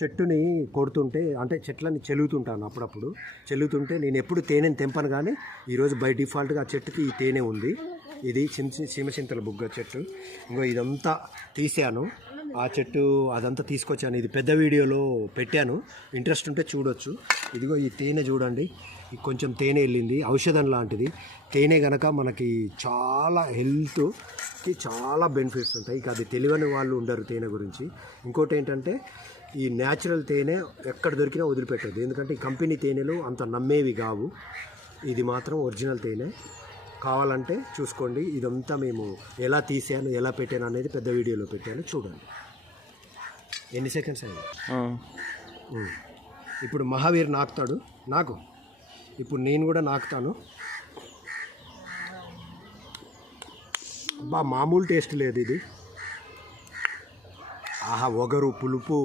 చెట్టుని కొడుతుంటే అంటే చెట్లని చెలుగుతుంటాను అప్పుడప్పుడు. చెల్లుతుంటే నేను ఎప్పుడు తేనెని తెంపను, కానీ ఈరోజు బై డిఫాల్ట్గా ఆ చెట్టుకి ఈ తేనె ఉంది. ఇది సీమచింతల బుగ్గ చెట్టు. ఇంకో ఇదంతా తీసాను, ఆ చెట్టు అదంతా తీసుకొచ్చాను. ఇది పెద్ద వీడియోలో పెట్టాను, ఇంట్రెస్ట్ ఉంటే చూడొచ్చు. ఇదిగో ఈ తేనె చూడండి, కొంచెం తేనె వెళ్ళింది, ఔషధం లాంటిది. తేనె కనుక మనకి చాలా హెల్త్కి చాలా బెనిఫిట్స్ ఉంటాయి. ఇక అది తెలియని వాళ్ళు ఉండరు తేనె గురించి. ఇంకోటి ఏంటంటే ఈ న్యాచురల్ తేనె ఎక్కడ దొరికినా వదిలిపెట్టదు, ఎందుకంటే ఈ కంపెనీ తేనెలు అంత నమ్మేవి కావు. ఇది మాత్రం ఒరిజినల్ తేనె. కావాలంటే చూసుకోండి. ఇదంతా మేము ఎలా తీసాను, ఎలా పెట్టాను అనేది పెద్ద వీడియోలో పెట్టాను, చూడండి. ఎన్ని సెకండ్స్ అయింది? ఇప్పుడు మహావీర్ నాకుతాడు, నాకు ఇప్పుడు నేను కూడా నాకుతాను. మామూలు టేస్ట్ లేదు ఇది. ఆహా, ఒగరు పులుపు